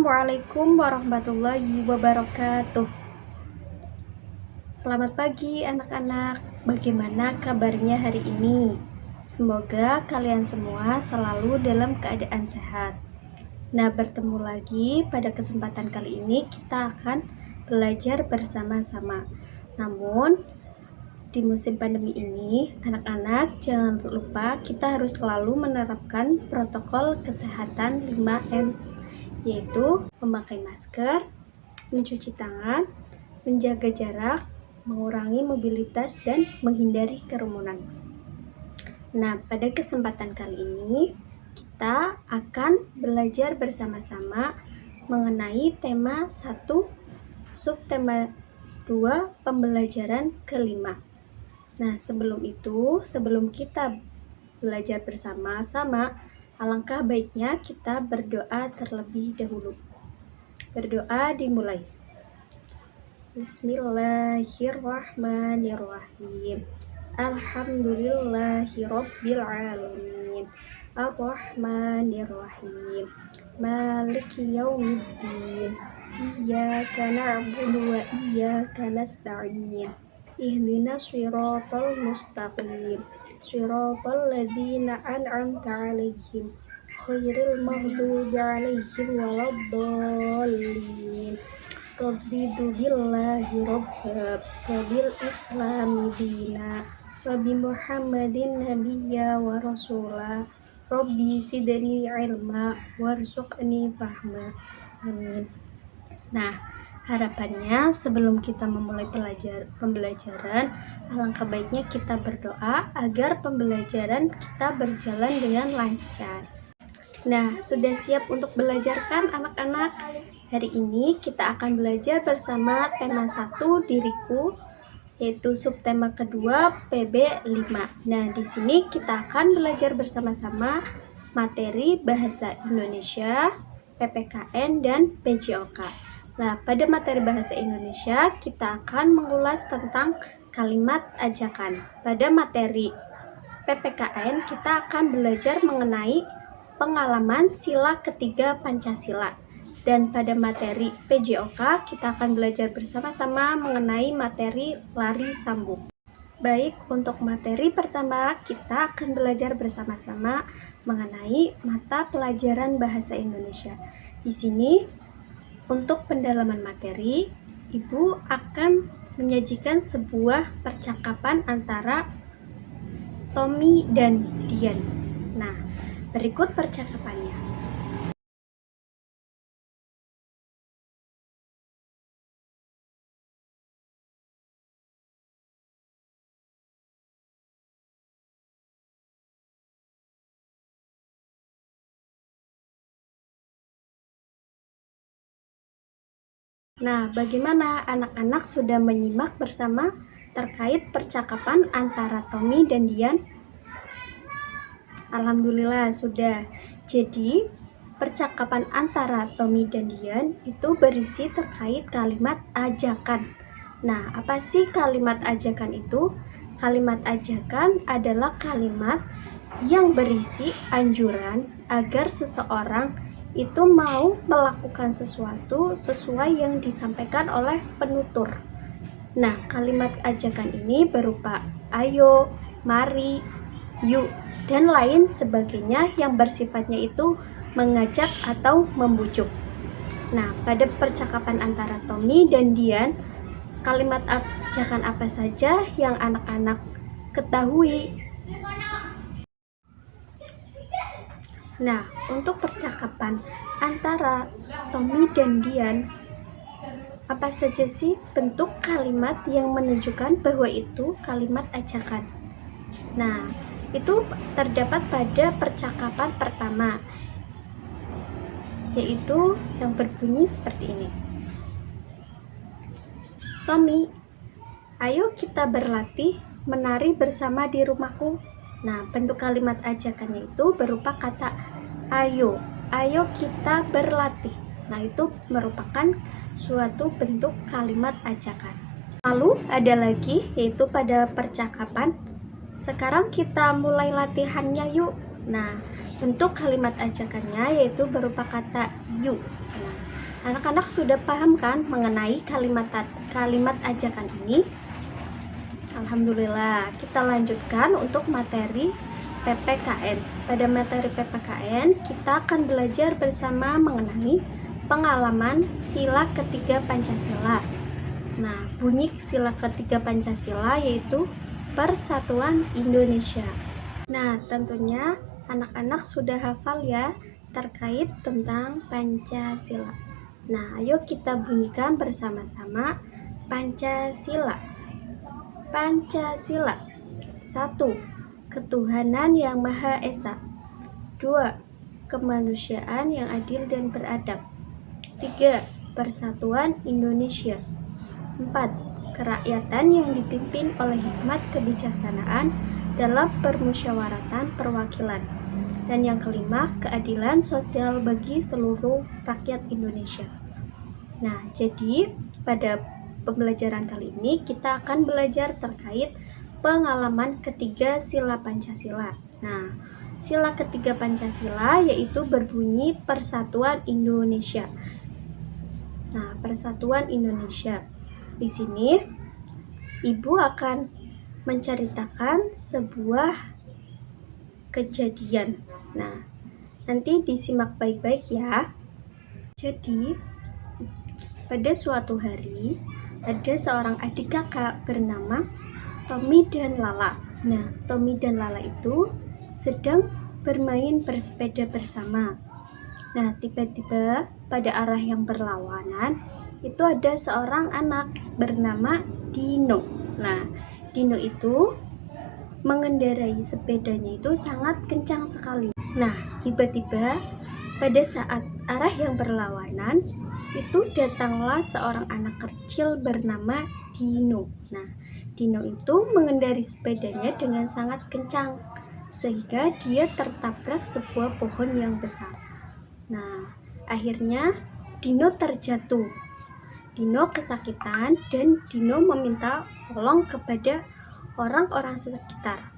Assalamualaikum warahmatullahi wabarakatuh. Selamat pagi anak-anak. Bagaimana kabarnya hari ini? Semoga kalian semua selalu dalam keadaan sehat. Nah, bertemu lagi pada kesempatan kali ini kita akan belajar bersama-sama. Namun, di musim pandemi ini, anak-anak jangan lupa kita harus selalu menerapkan protokol kesehatan 5M, yaitu memakai masker, mencuci tangan, menjaga jarak, mengurangi mobilitas, dan menghindari kerumunan. Nah, pada kesempatan kali ini kita akan belajar bersama-sama mengenai tema 1, subtema 2, pembelajaran kelima. Nah, sebelum kita belajar bersama-sama, alangkah baiknya kita berdoa terlebih dahulu. Berdoa dimulai. Bismillahirrahmanirrahim. Alhamdulillahirabbil alamin. Arrahmanirrahim. Maliki yaumiddin. Iyyaka na'budu wa iyyaka nasta'in. Ihdinas shiratal mustaqim. Shiratal ladzina an'amta 'alaihim khairil maghdubi 'alaihim waladdallin. Raditu billahi rabban wa bil islami dina wa bi Muhammadin nabiyya wa rasula. Rabbi zidni ilma warzuqni fahma. Amin. Nah, harapannya sebelum kita memulai pembelajaran, alangkah baiknya kita berdoa agar pembelajaran kita berjalan dengan lancar. Nah, sudah siap untuk belajar kan anak-anak? Hari ini kita akan belajar bersama tema 1 diriku, yaitu subtema kedua PB 5. Nah, di sini kita akan belajar bersama-sama materi Bahasa Indonesia, PPKN, dan PJOK. Nah, pada materi Bahasa Indonesia kita akan mengulas tentang kalimat ajakan. Pada materi PPKN kita akan belajar mengenai pengalaman sila ketiga Pancasila. Dan pada materi PJOK kita akan belajar bersama-sama mengenai materi lari sambung. Baik, untuk materi pertama kita akan belajar bersama-sama mengenai mata pelajaran Bahasa Indonesia. Di sini untuk pendalaman materi, Ibu akan menyajikan sebuah percakapan antara Tommy dan Dian. Nah, berikut percakapannya. Nah, bagaimana anak-anak sudah menyimak bersama terkait percakapan antara Tommy dan Dian? Alhamdulillah sudah. Jadi, percakapan antara Tommy dan Dian itu berisi terkait kalimat ajakan. Nah, apa sih kalimat ajakan itu? Kalimat ajakan adalah kalimat yang berisi anjuran agar seseorang itu mau melakukan sesuatu sesuai yang disampaikan oleh penutur. Nah, kalimat ajakan ini berupa ayo, mari, yuk, dan lain sebagainya yang bersifatnya itu mengajak atau membujuk. Nah, pada percakapan antara Tommy dan Dian, kalimat ajakan apa saja yang anak-anak ketahui? Nah, untuk percakapan antara Tommy dan Dian, apa saja sih bentuk kalimat yang menunjukkan bahwa itu kalimat ajakan? Nah, itu terdapat pada percakapan pertama, yaitu yang berbunyi seperti ini. Tommy, ayo kita berlatih menari bersama di rumahku. Nah, bentuk kalimat ajakannya itu berupa kata ayo, ayo kita berlatih. Nah, itu merupakan suatu bentuk kalimat ajakan. Lalu ada lagi, yaitu pada percakapan, sekarang kita mulai latihannya yuk. Nah, bentuk kalimat ajakannya yaitu berupa kata yuk. Nah, Anak-anak sudah paham kan mengenai kalimat ajakan ini? Alhamdulillah. Kita lanjutkan untuk materi PPKN. Pada materi PPKN, kita akan belajar bersama mengenai pengalaman sila ketiga Pancasila. Nah, bunyi sila ketiga Pancasila yaitu Persatuan Indonesia. Nah, tentunya anak-anak sudah hafal ya terkait tentang Pancasila. Nah, ayo kita bunyikan bersama-sama Pancasila. Pancasila. 1. Ketuhanan yang Maha Esa. 2. Kemanusiaan yang adil dan beradab. 3. Persatuan Indonesia. 4. Kerakyatan yang dipimpin oleh hikmat kebijaksanaan dalam permusyawaratan perwakilan. Dan yang kelima, keadilan sosial bagi seluruh rakyat Indonesia. Nah, jadi pada pembelajaran kali ini kita akan belajar terkait pengalaman ketiga sila Pancasila. Nah, sila ketiga Pancasila yaitu berbunyi Persatuan Indonesia. Nah, Persatuan Indonesia. Di sini Ibu akan menceritakan sebuah kejadian. Nah, nanti disimak baik-baik ya. Jadi, pada suatu hari ada seorang adik kakak bernama Tommy dan Lala. Nah, Tommy dan Lala itu sedang bermain bersepeda bersama. Nah, tiba-tiba pada arah yang berlawanan itu ada seorang anak bernama Dino. Nah, Dino itu mengendarai sepedanya itu sangat kencang sekali. Nah, tiba-tiba pada saat arah yang berlawanan itu datanglah seorang anak kecil bernama Dino. Nah, Dino itu mengendarai sepedanya dengan sangat kencang sehingga dia tertabrak sebuah pohon yang besar. Nah, akhirnya Dino terjatuh. Dino kesakitan dan Dino meminta tolong kepada orang-orang sekitar.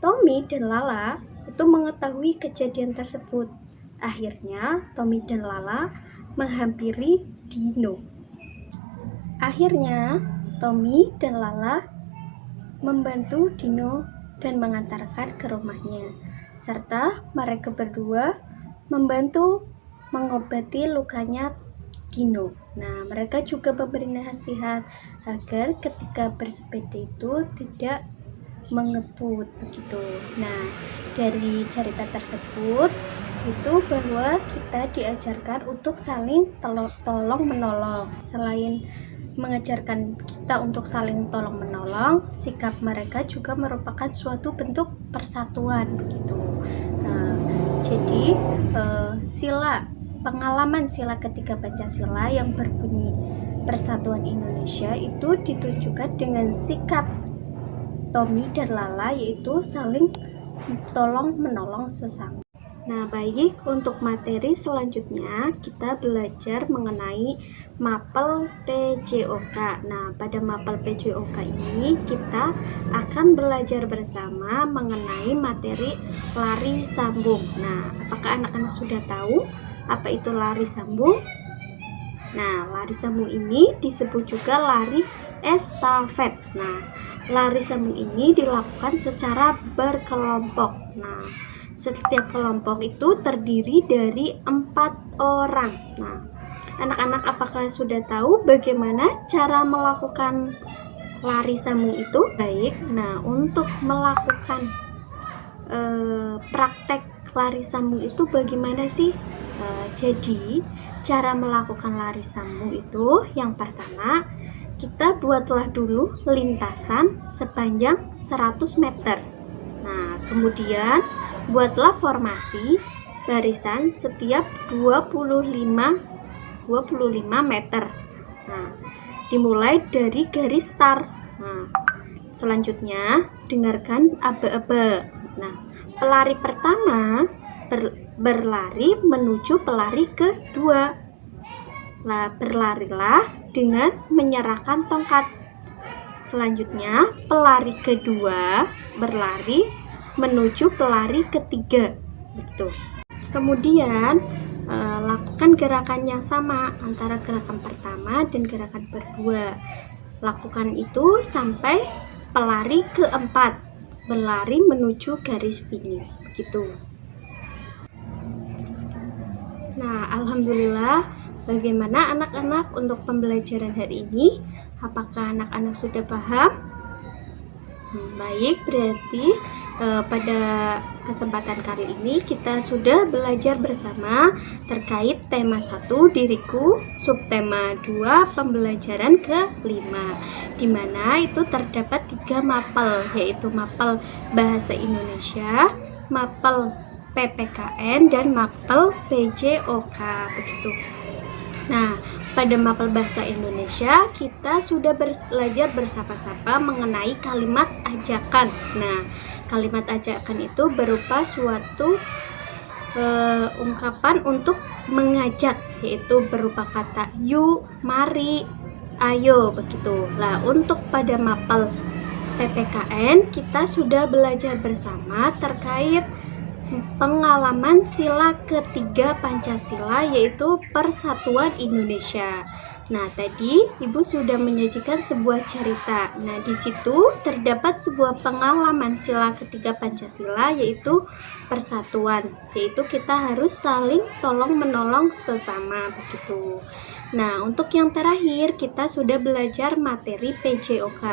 Tommy dan Lala itu mengetahui kejadian tersebut. Akhirnya Tommy dan Lala menghampiri Dino. Akhirnya Tommy dan Lala membantu Dino dan mengantarkan ke rumahnya, serta mereka berdua membantu mengobati lukanya Dino. Nah, mereka juga memberi nasihat agar ketika bersepeda itu tidak mengebut begitu. Nah, dari cerita tersebut itu bahwa kita diajarkan untuk saling tolong menolong. Selain mengajarkan kita untuk saling tolong menolong, sikap mereka juga merupakan suatu bentuk persatuan begitu. Nah, jadi pengalaman sila ketiga Pancasila yang berbunyi Persatuan Indonesia itu ditunjukkan dengan sikap Tommy dan Lala, yaitu saling tolong menolong sesama. Nah, baik, untuk materi selanjutnya kita belajar mengenai mapel PJOK. Nah, pada mapel PJOK ini kita akan belajar bersama mengenai materi lari sambung. Nah, apakah anak-anak sudah tahu apa itu lari sambung? Nah, lari sambung ini disebut juga lari estafet. Nah, lari sambung ini dilakukan secara berkelompok. Nah, setiap kelompok itu terdiri dari 4 orang. Nah, anak-anak apakah sudah tahu bagaimana cara melakukan lari sambung itu? Baik, nah untuk melakukan praktek lari sambung itu bagaimana sih? Jadi cara melakukan lari sambung itu yang pertama kita buatlah dulu lintasan sepanjang 100 meter. Nah, kemudian buatlah formasi barisan setiap 25 meter. Nah, dimulai dari garis start. Nah, selanjutnya dengarkan aba-aba. Nah, pelari pertama berlari menuju pelari kedua. Nah, berlarilah dengan menyerahkan tongkat. Selanjutnya, pelari kedua berlari menuju pelari ketiga. Betul. Kemudian, lakukan gerakan yang sama antara gerakan pertama dan gerakan kedua. Lakukan itu sampai pelari keempat berlari menuju garis finish, begitu. Nah, alhamdulillah, bagaimana anak-anak untuk pembelajaran hari ini? Apakah anak-anak sudah paham? Baik, berarti pada kesempatan kali ini kita sudah belajar bersama terkait tema 1 diriku, subtema 2 pembelajaran ke-5, di mana itu terdapat 3 mapel, yaitu mapel bahasa Indonesia, mapel PPKN, dan mapel PJOK, begitu. Nah, pada mapel bahasa Indonesia kita sudah belajar bersama-sama mengenai kalimat ajakan. Nah, kalimat ajakan itu berupa suatu ungkapan untuk mengajak, yaitu berupa kata yuk, mari, ayo, begitu. Nah, untuk pada mapel PPKN kita sudah belajar bersama terkait pengalaman sila ketiga Pancasila, yaitu Persatuan Indonesia. Nah, tadi Ibu sudah menyajikan sebuah cerita. Nah, di situ terdapat sebuah pengalaman sila ketiga Pancasila, yaitu persatuan, yaitu kita harus saling tolong-menolong sesama, begitu. Nah, untuk yang terakhir kita sudah belajar materi PJOK.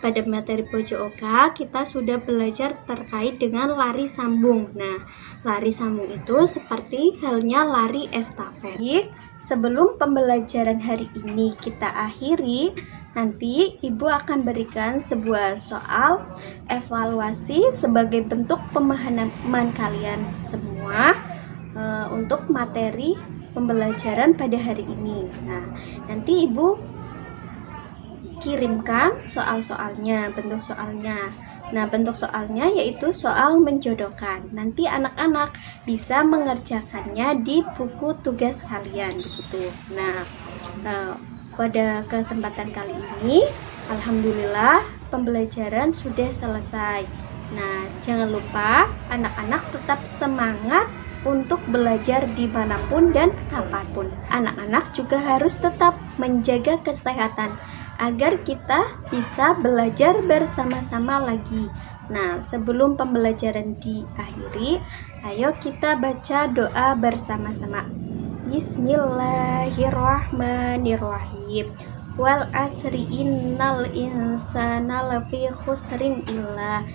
Pada materi PJOK kita sudah belajar terkait dengan lari sambung. Nah, lari sambung itu seperti halnya lari estafet. Sebelum pembelajaran hari ini kita akhiri, nanti Ibu akan berikan sebuah soal evaluasi sebagai bentuk pemahaman kalian semua untuk materi pembelajaran pada hari ini. Nah, nanti Ibu kirimkan soal-soalnya, bentuk soalnya. Nah, bentuk soalnya yaitu soal menjodohkan. Nanti anak-anak bisa mengerjakannya di buku tugas kalian, begitu. Nah, pada kesempatan kali ini, alhamdulillah pembelajaran sudah selesai. Nah, jangan lupa anak-anak tetap semangat untuk belajar dimanapun dan kapanpun. Anak-anak juga harus tetap menjaga kesehatan agar kita bisa belajar bersama-sama lagi. Nah, sebelum pembelajaran diakhiri, ayo kita baca doa bersama-sama. Bismillahirrahmanirrahim. Wal asri innal insana lafi khusrin illal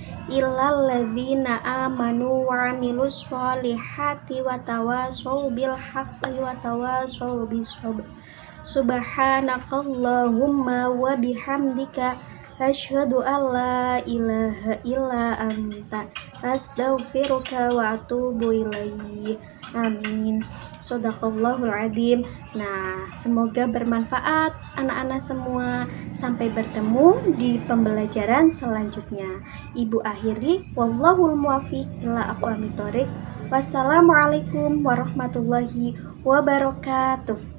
ladzina amanu wa amilus sholihati wa tawashaw bil haqqi wa tawashaw bis sabr. Subhanakallahumma wa bihamdika asyhadu an la ilaha illa anta astaghfiruka wa atubu ilaik. Amin. Shadaqallahul adzim. Nah, semoga bermanfaat anak-anak semua. Sampai bertemu di pembelajaran selanjutnya. Ibu akhiri, wallahul muwaffiq ila aqwamit thoriq. Wassalamualaikum warahmatullahi wabarakatuh.